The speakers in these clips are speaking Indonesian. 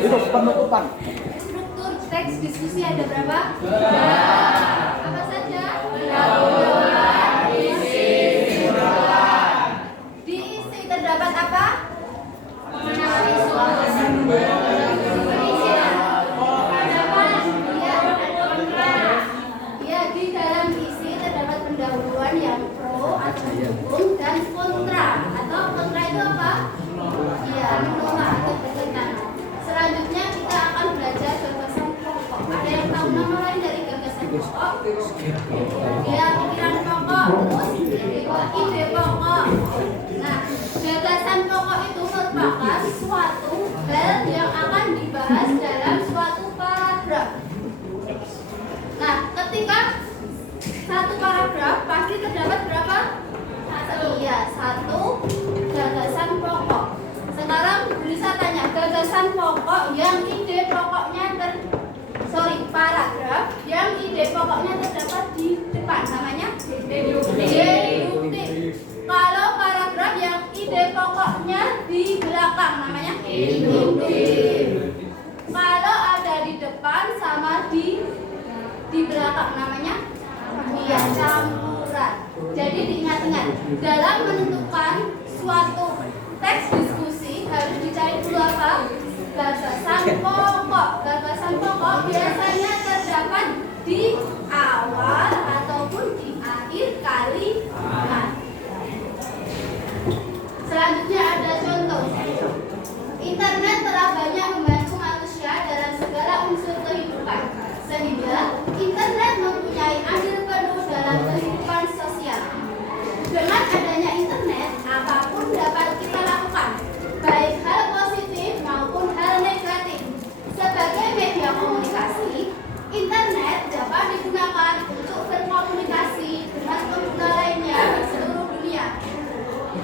Itu penutupan. Struktur teks diskusi ada berapa? Apa saja? Diisi terdapat apa? Ya, di dalam isi terdapat pendahuluan yang pro atau dukung dan kontra. Atau kontra itu apa? Ya, menolak atau bertentangan. Selanjutnya kita akan belajar gagasan pokok. Ada yang tahu nama lain dari gagasan pokok? Ya, pikiran pokok, terus ide pokok. Nah, gagasan pokok itu merupakan suatu hal yang akan dibahas dalam suatu paragraf. Nah, ketika satu paragraf pasti terdapat berapa? Iya, satu gagasan pokok. Sekarang bisa tanya, gagasan pokok yang ide pokoknya paragraf yang ide pokoknya terdapat di depan namanya deduktif. Kalau paragraf yang ide pokoknya di belakang namanya induktif. Kalau ada di depan sama di belakang namanya campuran. Jadi diingat-ingat, dalam menentukan suatu teks diskusi harus dicari dulu apa? Gagasan pokok. Gagasan pokok biasanya terdapat di awal ataupun di akhir kalimat. Selanjutnya ada contoh. Internet telah banyak membantu manusia dalam segala unsur kehidupan, sehingga internet mempunyai andil penuh dalam kehidupan sosial. Dengan adanya internet, apapun dapat kita lakukan, baik hal positif maupun hal negatif. Sebagai media komunikasi, internet dapat digunakan untuk berkomunikasi dengan pengguna lainnya di seluruh dunia.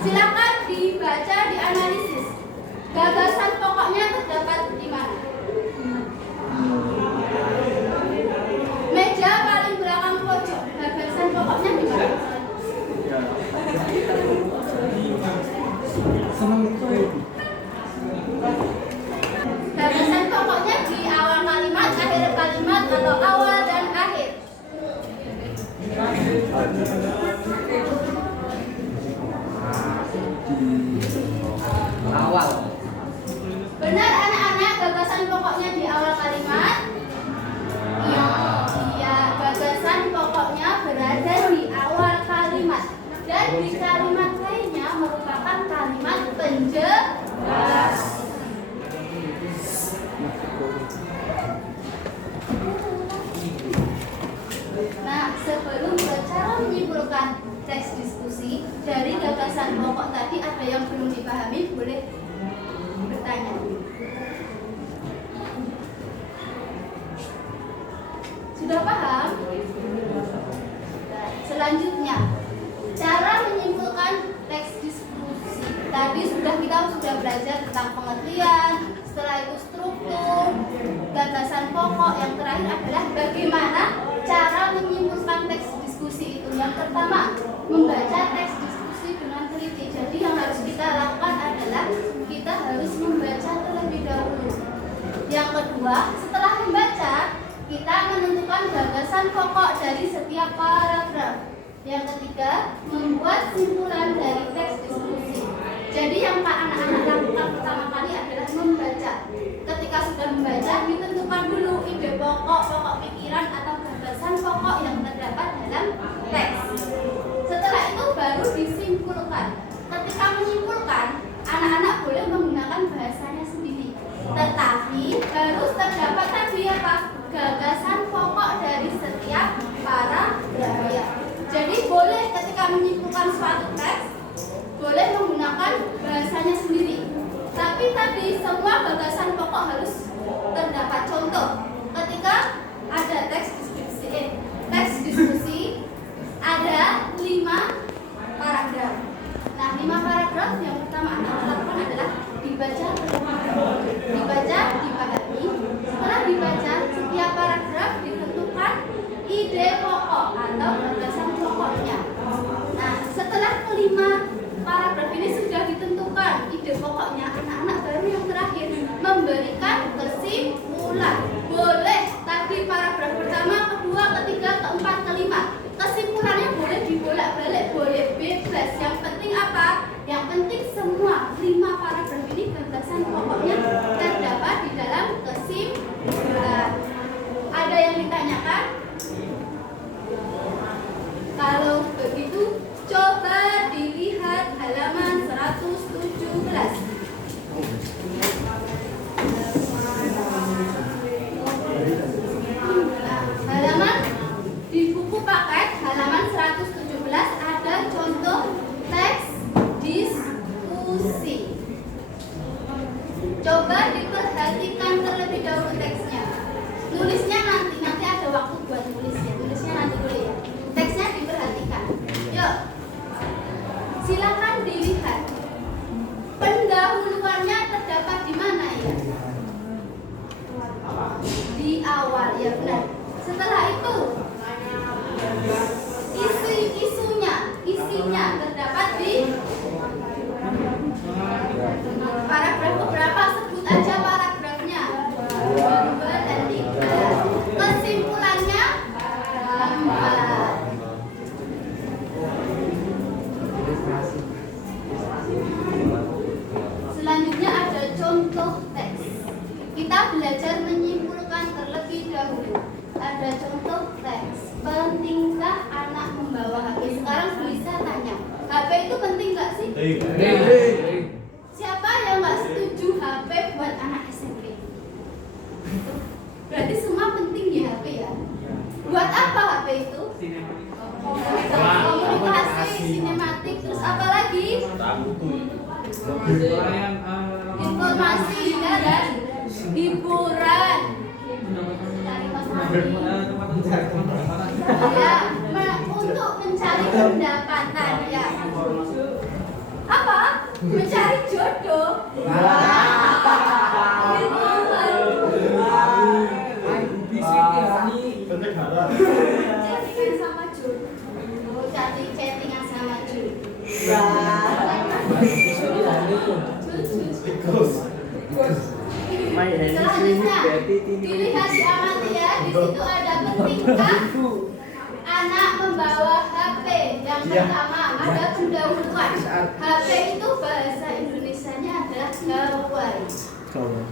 Silakan dibaca, dianalisis. Gagasan pokoknya terdapat di mana? Meja paling belakang pojok. Gagasan pokoknya di mana? Gagasan pokoknya di awal kalimat, akhir kalimat, atau awal dan akhir. Awal. Benar anak-anak, gagasan pokoknya di awal kalimat? Iya, gagasan pokoknya berada di awal kalimat. Dan di kalimat lainnya merupakan kalimat penjelas. Nah, sebelum bercara menyimpulkan teks diskusi dari gagasan pokok tadi, ada yang belum dipahami, boleh bertanya. Sudah paham? Selanjutnya, cara menyimpulkan teks diskusi. Tadi kita sudah belajar tentang pengertian, setelah itu struktur, gagasan pokok. Yang terakhir adalah bagaimana cara menyimpulkan teks diskusi itu. Yang pertama, membaca teks diskusi dengan teliti. Jadi yang harus kita lakukan adalah kita harus membaca terlebih dahulu. Yang kedua, setelah membaca, kita menentukan gagasan pokok dari setiap paragraf. Yang ketiga, membuat simpulan dari teks diskusi. Jadi yang anak-anak lakukan pertama kali adalah membaca. Ketika sudah membaca, ditentukan dulu ide pokok, pokok pikiran atau gagasan pokok yang terdapat dalam teks. Setelah itu baru disimpulkan. Ketika menyimpulkan, anak-anak boleh menggunakan bahasanya sendiri. Tetapi harus terdapat tadi apa? Gagasan pokok dari setiap paragraf. Jadi boleh ketika menyimpulkan suatu teks, boleh menggunakan bahasanya sendiri. Tapi tadi semua gagasan pokok harus terdapat. Contoh, ketika ada teks diskusi ada 5 paragraf. Nah, 5 paragraf yang pertama Anda lakukan adalah dibaca, dipahami. Setelah dibaca, setiap paragraf ditentukan ide pokok atau gagasan pokoknya. Nah, setelah kelima paragraf ini sudah ditentukan ide pokoknya, anak-anak memberikan kesimpulan. Boleh tadi paragraf pertama, kedua, ketiga, keempat, kelima. Kesimpulannya boleh dibolak-balik, boleh bebas. Yang penting apa? Yang penting semua 5 paragraf ini gagasan pokoknya terdapat di dalam kesimpulan. Ada yang ditanyakan? Kalau begitu, coba dilihat halaman 117. Halaman di buku paket halaman 117 ada contoh teks diskusi. Coba diperhatikan terlebih dahulu teksnya. Nulisnya nanti ada waktu buat nulisnya. Nulisnya nanti dulu ya. Teksnya diperhatikan. Yuk. Silakan dilihat. Pendahuluannya terdapat di mana ya? Di awal ya benar. Setelah itu isinya terdapat di paragraf keberapa? Sebut aja paragrafnya. 2 dan 3. Kesimpulannya 4. Selanjutnya ada contoh teks. Kita belajar menyimpulkan terlebih dahulu. Ada contoh teks. Pentingkah anak membawa HP? Sekarang bisa tanya, HP itu penting nggak sih? Siapa yang nggak setuju HP buat anak SMP? Berarti semua penting ya HP ya. Buat apa HP itu? Komunikasi, sinematik, terus apa lagi? Informasi dan hiburan. Ya, untuk mencari pendapatan ya. Apa? Mencari jodoh. Chattingan sama jodoh. Chattingan sama Selanjutnya dilihat diamati ya. Di situ ada pentingkah anak membawa HP. Yang pertama ada pendahuluan. HP itu bahasa Indonesianya adalah gawai.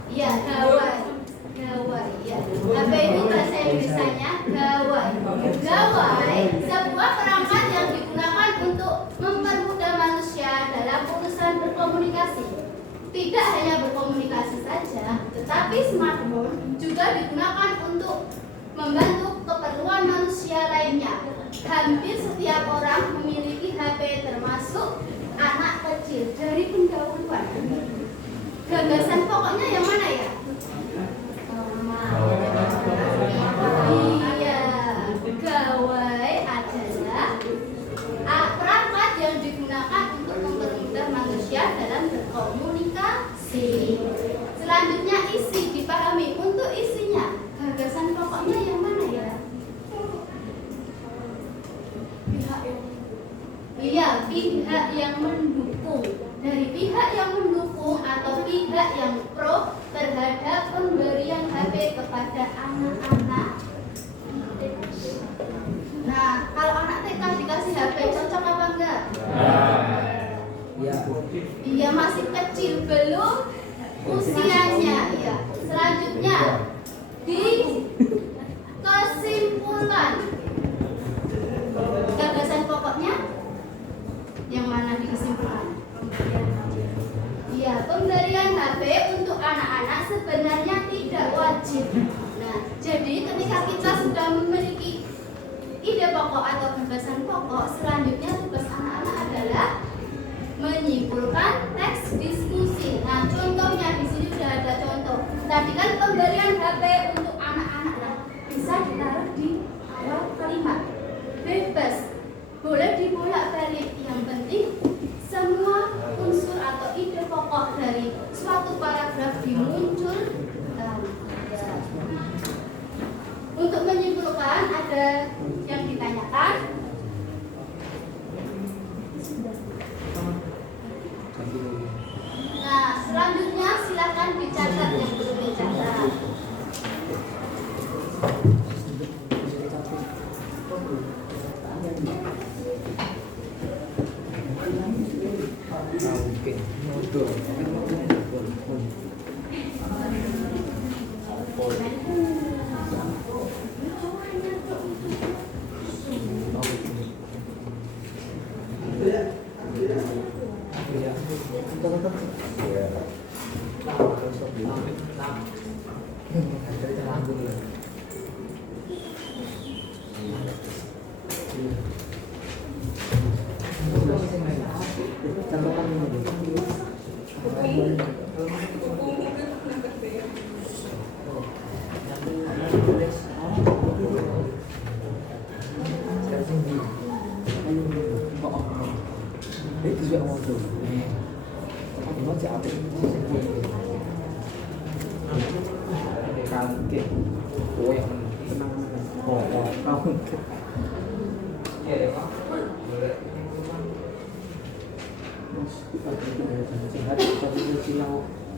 Iya, gawai. Gawai ya. HP itu bahasa Indonesianya gawai. Gawai sebuah perangkat yang digunakan untuk mempermudah manusia dalam urusan berkomunikasi. Tidak hanya berkomunikasi saja, tetapi smartphone juga digunakan untuk membantu keperluan manusia lainnya. Hampir setiap orang memiliki HP, termasuk anak kecil. Dari pendahuluan, gagasan pokoknya yang mana ya? Iya, gawai adalah perangkat yang digunakan untuk mempermudah manusia dalam berkomunikasi. Selanjutnya isi dipahami. Untuk isinya, gagasan pokoknya yang mana ya? Iya, pihak yang mendukung. Dari pihak yang mendukung atau pihak yang pro terhadap pemberian HP kepada anak-anak. Nah, kalau anak TK dikasih HP cocok apa enggak? Iya, masih kecil, belum usianya. Iya. Selanjutnya di kesimpulan, gagasan pokoknya yang mana di kesimpulan? Iya, pemberian HP untuk anak-anak sebenarnya tidak wajib. Nah, jadi ketika kita sudah memiliki ide pokok atau gagasan pokok, selanjutnya tugas anak-anak adalah menyimpulkan teks diskusi. Nah, contohnya di sini sudah ada contoh. Tadi kan pemberian HP untuk anak-anak, nah, bisa ditaruh di awal kalimat. Bebas, boleh dibolak-balik. Yang penting semua unsur atau ide pokok dari suatu paragraf dimunculkan. Untuk menyimpulkan, ada yang ditanyakan? Nah, selanjutnya silakan dicatat yang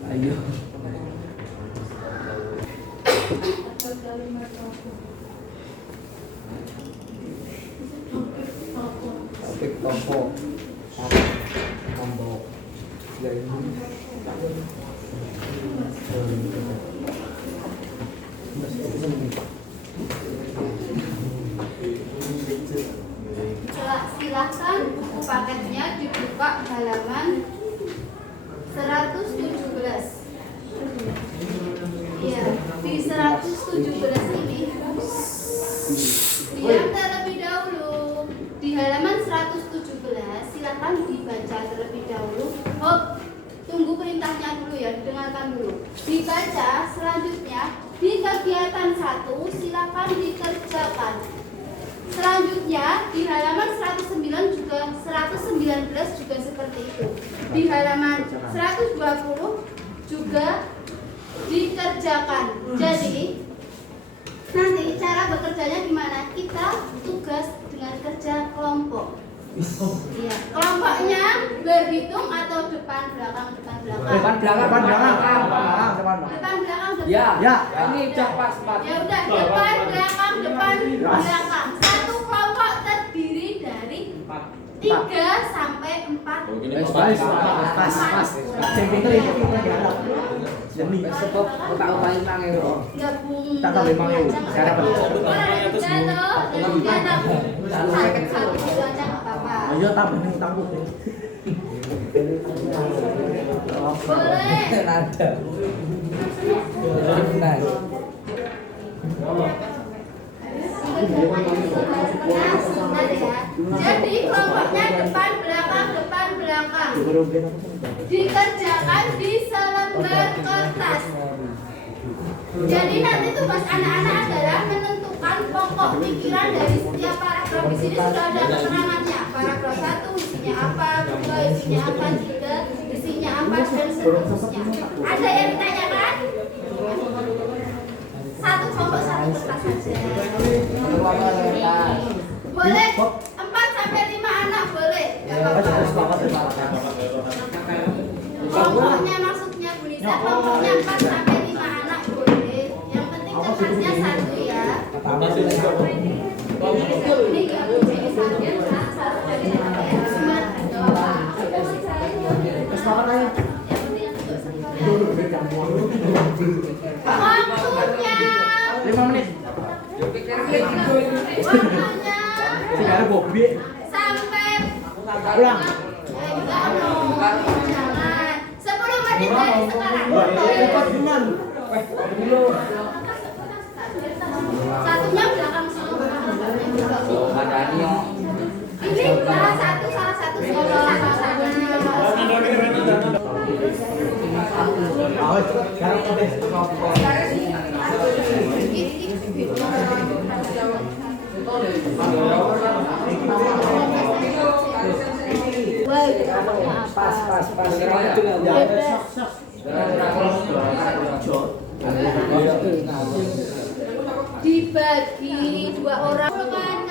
Ayo. Topik toko nombok dari Silahkan buku paketnya dibuka halaman 117. Iya, di 117 ini diam terlebih dahulu. Di halaman 117 silakan dibaca terlebih dahulu. Oh, tunggu perintahnya dulu ya, dengarkan dulu. Dibaca selanjutnya di kegiatan 1 silakan dikerjakan. Selanjutnya di halaman 109 juga 119 juga seperti itu. Di halaman 120 juga dikerjakan. Jadi nanti cara bekerjanya gimana? Kita tugas dengan kerja kelompok. Iya, kelompoknya berhitung atau depan belakang. depan belakang. Ya. Ini udah pas. Ya udah, depan belakang. Satu kelompok terdiri dari 3 sampai 4. Pas. Yang pinter itu kita diharap. Demi sebab tak upain mangewo. Gabung. Tak tambah mangewo. Cara apa? Ayo tambah nih utangku. Boleh. Ada. Jadi kelompoknya depan belakang. Dikerjakan di selembar kertas. Jadi nanti tugas anak-anak adalah menentukan pokok pikiran dari setiap paragraf. Di sini sudah ada keterangannya. Paragraf 1 isinya apa, 2 isinya apa, 3 isinya apa, dan seterusnya. Ada yang ditanyakan? Satu kelompok satu kertas saja. Boleh 4 sampai 5 anak boleh. Gak apa-apa. Kelompoknya maksudnya Bu Nisa, kelompoknya 4 sampai 5 anak boleh. Yang penting kertasnya 1 ya. Ini ya, jadi sarjana satu dari waktunya 5 menit. waktunya Sudah Bobby. sampai Pulang. jangan 10 menit dari sekarang. Satunya belakang sini. Ini salah satu dibagi 2 orang ke depan.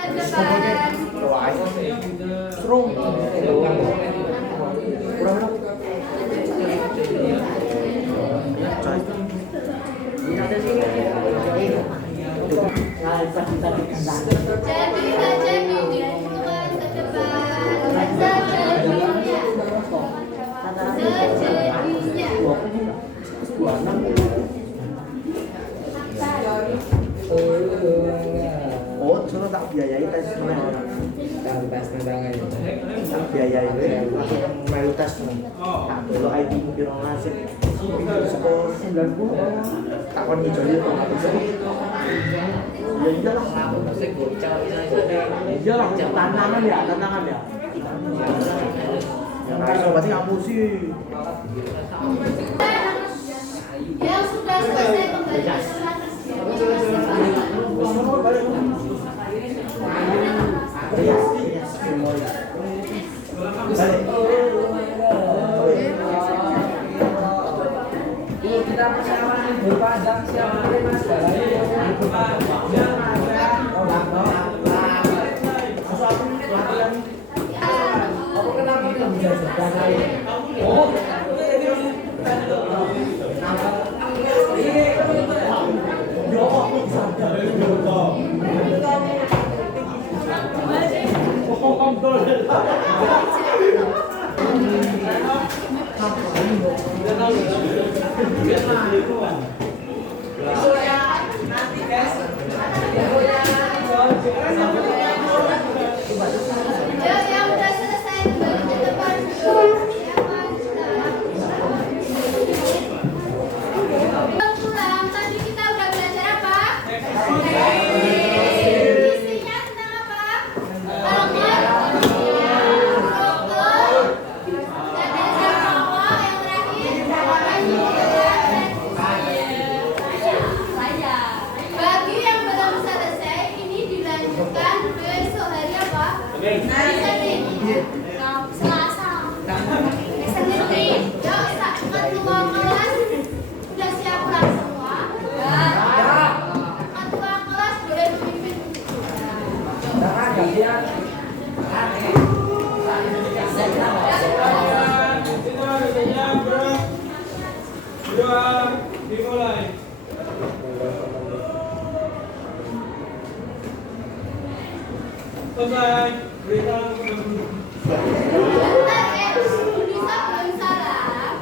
Jadi saja didikukan ke depan. Sejadinya. Oh, suruh tak biayai tes mana? Tes tentang itu. Tak biayai itu. Melu tes. Tak perlu ID mungkin orang nasib. Sekolah 90. Tak kon hijau itu. Ya iyalah. Masih bocah ini. Iya lah, tantangan ya. Yang lain berarti kamu sih. Yang sudah selesai kembali ke Kita persiapan libur panjang siapa nih mas? yang sudah selesai kembali ke depan. Pulang, tadi kita udah belajar apa? Isinya tentang apa? Alkohol, gagasan pokok, yang terakhir, bagi yang belum selesai, ini dilanjutkan besok hari apa? Hari Senin. Selasa. Senin. Yuk, kan ketua kelas sudah siap pulang semua? Kan ketua kelas boleh memimpin. Dimulai. Selesai. Berikan Bentar ya, Bu Nisa belum salam.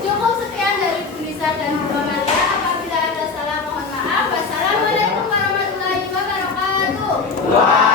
Cukup sekian dari Bu Nisa dan Bu Amalia. Apabila ada salah mohon maaf. Wassalamualaikum warahmatullahi wabarakatuh.